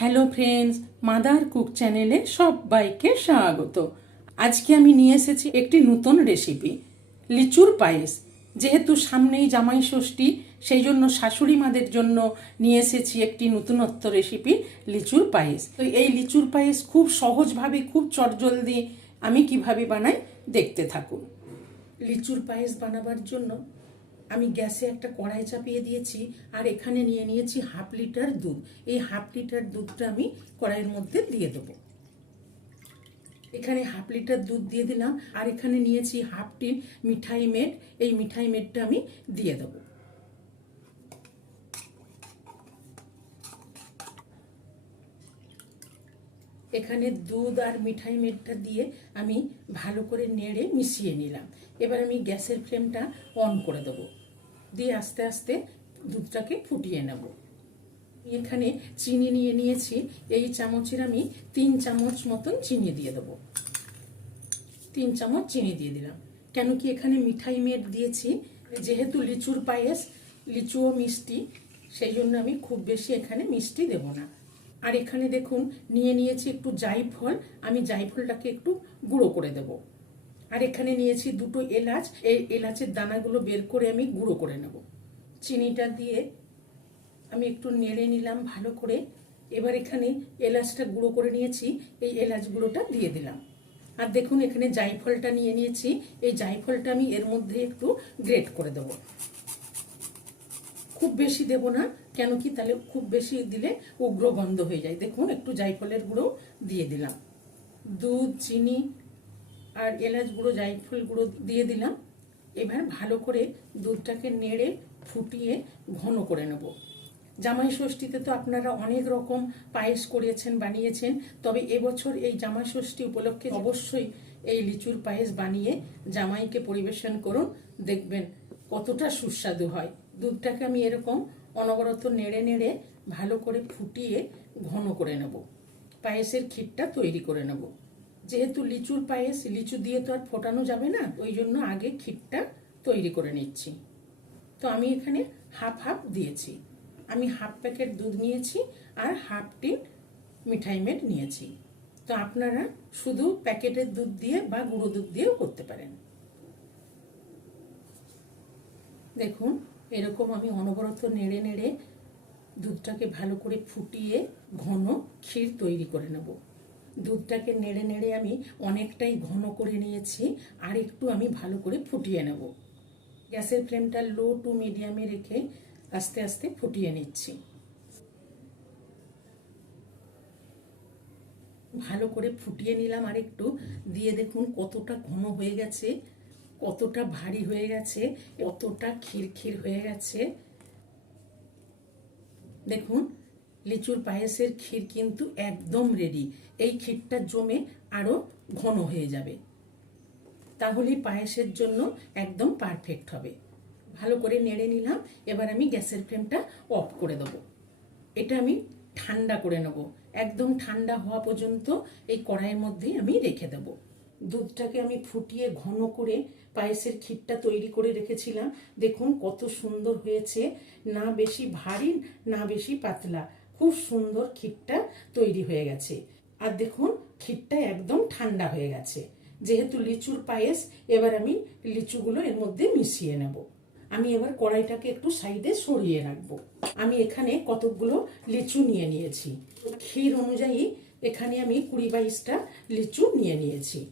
Hello friends mother cook চ্যানেলে সবাইকে স্বাগত। আজকে আমি নিয়ে এসেছি একটি নতুন রেসিপি লিচুর পায়েস। যেহেতু সামনেই জামাই ষষ্ঠী, সেই জন্য শাশুড়ি মাদের জন্য নিয়ে এসেছি একটি নতুনত্ব রেসিপি লিচুর পায়েস। তো এই লিচুর পায়েস খুব সহজভাবে, খুব চটজলদি আমি কীভাবে বানাই দেখতে থাকুন। লিচুর পায়েস বানাবার জন্য আমি গ্যাসে একটা কড়াই চাপিয়ে দিয়েছি আর এখানে নিয়ে নিয়েছি হাফ লিটার দুধ। এই হাফ লিটার দুধটা আমি কড়াইয়ের মধ্যে দিয়ে দেবো। এখানে হাফ লিটার দুধ দিয়ে দিলাম আর এখানে নিয়েছি হাফ টিন মিঠাই মেড এই মিঠাই মেডটা আমি দিয়ে দেবো। এখানে দুধ আর মিঠাই মেটটা দিয়ে আমি ভালো করে নেড়ে মিশিয়ে নিলাম। এবার আমি গ্যাসের ফ্লেমটা অন করে দেবো। দিয়ে আস্তে আস্তে দুধটাকে ফুটিয়ে নেব। এখানে চিনি নিয়ে নিয়েছি। এই চামচের আমি তিন চামচ মতন চিনি দিয়ে দেবো। তিন চামচ চিনি দিয়ে দিলাম। কেন কি এখানে মিঠাই মেট দিয়েছি। যেহেতু লিচুর পায়েস, লিচুও মিষ্টি, সেই জন্য আমি খুব বেশি এখানে মিষ্টি দেব না। আর এখানে দেখুন, নিয়ে নিয়েছি একটু জাইফল আমি জাইফলটাকে একটু গুঁড়ো করে দেব। আর এখানে নিয়েছি দুটো এলাচ। এই এলাচের দানাগুলো বের করে আমি গুঁড়ো করে নেব। চিনিটা দিয়ে আমি একটু নেড়ে নিলাম ভালো করে। এবার এখানে এলাচটা গুঁড়ো করে নিয়েছি। এই এলাচ গুঁড়োটা দিয়ে দিলাম। আর দেখুন, এখানে জাইফলটা নিয়ে নিয়েছি। এই জাইফলটা আমি এর মধ্যে একটু গ্রেট করে দেব। খুব বেশি দেব না, কেন কি তাহলে খুব বেশি দিলে উগ্র গন্ধ হয়ে যায়। দেখুন, একটু জাইফলের গুঁড়ো দিয়ে দিলাম। দুধ, চিনি আর এলাচ গুঁড়ো জাইফল গুঁড়ো দিয়ে দিলাম। এবার ভালো করে দুধটাকে নেড়ে ফুটিয়ে ঘন করে নেব। জামাই ষষ্ঠীতে তো আপনারা অনেক রকম পায়েস করিয়েছেন বানিয়েছেন, তবে এবছর এই জামাই ষষ্ঠী উপলক্ষে অবশ্যই এই লিচুর পায়েস বানিয়ে জামাইকে পরিবেশন করুন। দেখবেন কতটা সুস্বাদু হয়। দুধটাকে আমি এরকম অনবরত নেড়ে নেড়ে ভালো করে ফুটিয়ে ঘন করে নেব। পায়েসের ক্ষীরটা তৈরি করে নেব। যেহেতু লিচুর পায়েস, লিচু দিয়ে তো আর ফোটানো যাবে না, ওই জন্য আগে ক্ষীরটা তৈরি করে নিচ্ছি। তো আমি এখানে হাফ হাফ দিয়েছি। আমি হাফ প্যাকেট দুধ নিয়েছি আর হাফ টিন মিঠাই মেড নিয়েছি। তো আপনারা শুধু প্যাকেটের দুধ দিয়ে বা গুঁড়ো দুধ দিয়েও করতে পারেন। দেখুন, এরকম আমি অনবরত নেড়ে নেড়ে দুধটাকে ভালো করে ফুটিয়ে ঘন ক্ষীর তৈরি করে নেব। দুধটাকে নেড়ে নেড়ে আমি অনেকটাই ঘন করে নিয়েছি, আর একটু আমি ভালো করে ফুটিয়ে নেব। গ্যাসের ফ্লেমটা লো টু মিডিয়ামে রেখে আস্তে আস্তে ফুটিয়ে নিচ্ছি। ভালো করে ফুটিয়ে নিলাম, আর একটু দিয়ে দেখুন কতটা ঘন হয়ে গেছে, কতটা ভারী হয়ে গেছে, কতটা ক্ষীর ক্ষীর হয়ে গেছে। দেখুন লিচুর পায়েসের ক্ষীর কিন্তু একদম রেডি এই ক্ষীরটা জমে আরও ঘন হয়ে যাবে। তাহলে পায়েসের জন্য একদম পারফেক্ট হবে। ভালো করে নেড়ে নিলাম, এবার আমি গ্যাসের ফ্লেমটা অফ করে দেবো। এটা আমি ঠান্ডা করে নেব। একদম ঠান্ডা হওয়া পর্যন্ত এই কড়াইয়ের মধ্যেই আমি রেখে দেব। দুধটাকে আমি ফুটিয়ে ঘন করে পায়েসের ক্ষীরটা তৈরি করে রেখেছিলাম। দেখুন কত সুন্দর হয়েছে। না বেশি ভারী, না বেশি পাতলা। খুব সুন্দর ক্ষীরটা তৈরি হয়ে গেছে। আর দেখুন, ক্ষীরটা একদম ঠান্ডা হয়ে গেছে। যেহেতু লিচুর পায়েস, এবার আমি লিচুগুলো এর মধ্যে মিশিয়ে নেব। আমি এবার কড়াইটাকে একটু সাইডে সরিয়ে রাখব। আমি এখানে কতকগুলো লিচু নিয়ে নিয়েছি। ক্ষীর অনুযায়ী এখানে আমি কুড়ি বাইশটা লিচু নিয়ে নিয়েছি।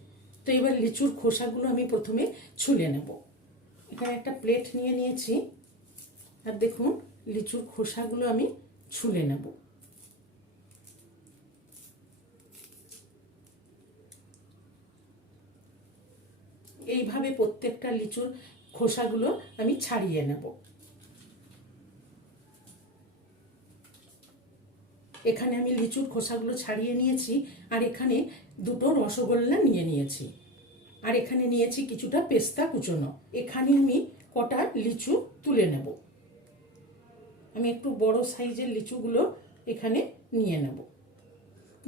তো এবার লিচুর খোসাগুলো আমি প্রথমে ছুলে নেব। এখানে একটা প্লেট নিয়ে নিয়েছি। আর দেখুন, লিচুর খোসাগুলো আমি ছুলে নেব। এইভাবে প্রত্যেকটা লিচুর খোসাগুলো আমি ছাড়িয়ে নেব। এখানে আমি লিচুর খোসাগুলো ছাড়িয়ে নিয়েছি, আর এখানে দুটো রসগোল্লা নিয়ে নিয়েছি। আর এখানে নিয়েছি কিছুটা পেস্তা কুচোনো। এখানে আমি কটা লিচু তুলে নেব। আমি একটু বড় সাইজের লিচুগুলো এখানে নিয়ে নেব।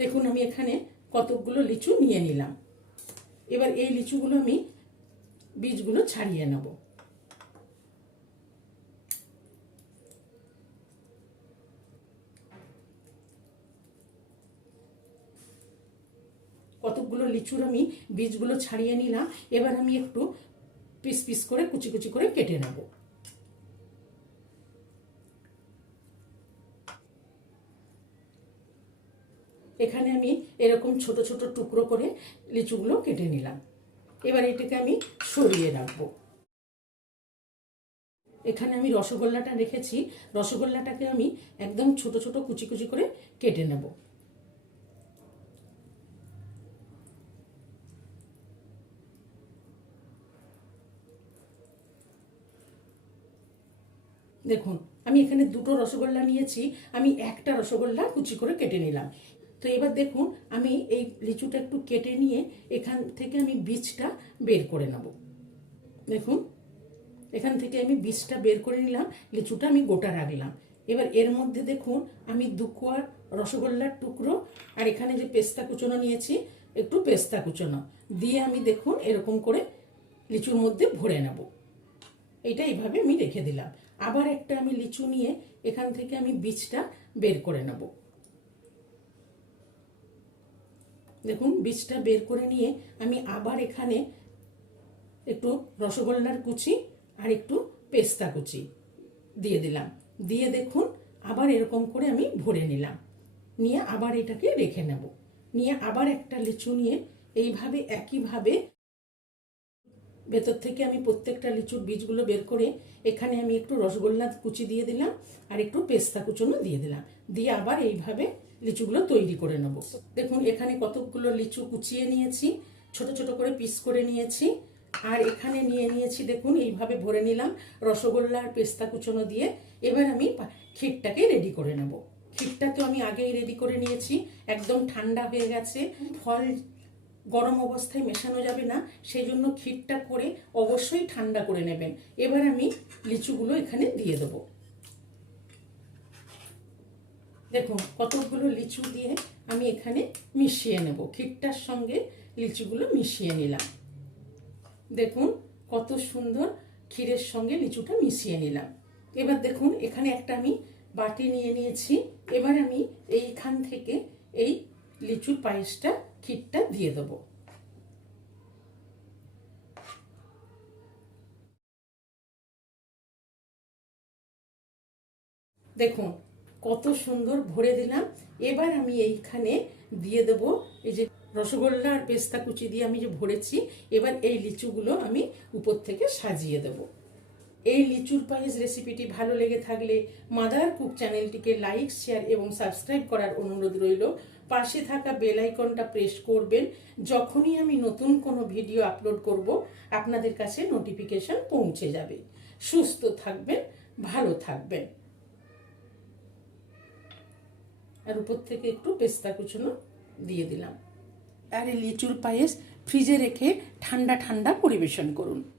দেখুন, আমি এখানে কতকগুলো লিচু নিয়ে নিলাম। এবার এই লিচুগুলো আমি বীজগুলো ছাড়িয়ে নেব। কতকগুলো লিচুর আমি বীজগুলো ছাড়িয়ে নিলাম। এবার আমি একটু পিস পিস করে কুচি কুচি করে কেটে নেব। এখানে আমি এরকম ছোট ছোট টুকরো করে লিচুগুলো কেটে নিলাম। এবার এটাকে আমি সরিয়ে রাখব। এখানে আমি রসগোল্লাটা রেখেছি। রসগোল্লাটাকে আমি একদম ছোট ছোট কুচি কুচি করে কেটে নেব। দেখুন, আমি এখানে দুটো রসগোল্লা নিয়েছি। আমি একটা রসগোল্লা কুচি করে কেটে নিলাম। তো এবার দেখুন, আমি এই লিচুটা একটু কেটে নিয়ে এখান থেকে আমি বীজটা বের করে নেব। দেখুন, এখান থেকে আমি বীজটা বের করে নিলাম, লিচুটা আমি গোটা রাখলাম। এবার এর মধ্যে দেখুন, আমি দু কোয়ার রসগোল্লার টুকরো আর এখানে যে পেস্তা কুচনো নিয়েছি, একটু পেস্তা কুচনো দিয়ে আমি দেখুন, এরকম করে লিচুর মধ্যে ভরে নেব। এটা এইভাবে আমি রেখে দিলাম। আবার একটা আমি লিচু নিয়ে এখান থেকে আমি বীজটা বের করে নেব। দেখুন, বীজটা বের করে নিয়ে আমি আবার এখানে একটু রসগোল্লার কুচি আর একটু পেস্তা কুচি দিয়ে দিলাম। দিয়ে দেখুন, আবার এরকম করে আমি ভরে নিলাম। নিয়ে আবার এটাকে রেখে নেব। নিয়ে আবার একটা লিচু নিয়ে এইভাবে একইভাবে ভেতর থেকে আমি প্রত্যেকটা লিচুর বীজগুলো বের করে এখানে আমি একটু রসগোল্লা কুচি দিয়ে দিলাম আর একটু পেস্তা কুচনো দিয়ে দিলাম। দিয়ে আবার এইভাবে লিচুগুলো তৈরি করে নেব। দেখুন, এখানে কতগুলো লিচু কুচিয়ে নিয়েছি, ছোট ছোট করে পিস করে নিয়েছি, আর এখানে নিয়ে নিয়েছি, দেখুন, এইভাবে ভরে নিলাম রসগোল্লা আর পেস্তা কুচনো দিয়ে। এবার আমি ক্ষীরটাকে রেডি করে নেব। ক্ষীরটা তো আমি আগেই রেডি করে নিয়েছি, একদম ঠান্ডা হয়ে গেছে, ফল গরম অবস্থায় মেশানো যাবে না সেই জন্য ক্ষীরটা করে অবশ্যই ঠান্ডা করে নেবেন। এবার আমি লিচুগুলো এখানে দিয়ে দেব। দেখুন কতগুলো লিচু দিয়ে আমি এখানে মিশিয়ে নেব। ক্ষীরটার সঙ্গে লিচুগুলো মিশিয়ে নিলাম। দেখুন, কত সুন্দর ক্ষীরের সঙ্গে লিচুটা মিশিয়ে নিলাম। এবার দেখুন, এখানে একটা আমি বাটি নিয়ে নিয়েছি। এবার আমি এইখান থেকে এই লিচুর পায়েসটা, ক্ষীরটা দিয়ে দেবো। দেখুন কত সুন্দর ভরে দিলাম। এবার আমি এইখানে দিয়ে দেবো এই যে রসগোল্লা আর পেস্তা কুচি দিয়ে আমি যে ভরেছি, এবার এই লিচুগুলো আমি উপর থেকে সাজিয়ে দেব। এই লিচুর পায়েস রেসিপিটি ভালো লেগে থাকলে মাদার কুক চ্যানেলটিকে লাইক, শেয়ার এবং সাবস্ক্রাইব করার অনুরোধ রইল। পাশে থাকা বেল আইকনটা প্রেস করবেন। যখনই আমি নতুন কোনো ভিডিও আপলোড করব, আপনাদের কাছে নোটিফিকেশন পৌঁছে যাবে। সুস্থ থাকবেন, ভালো থাকবেন। আর উপর থেকে একটু পেস্তা কুচুনো দিয়ে দিলাম। আর এই লিচুর পায়েস ফ্রিজে রেখে ঠান্ডা ঠান্ডা পরিবেশন করুন।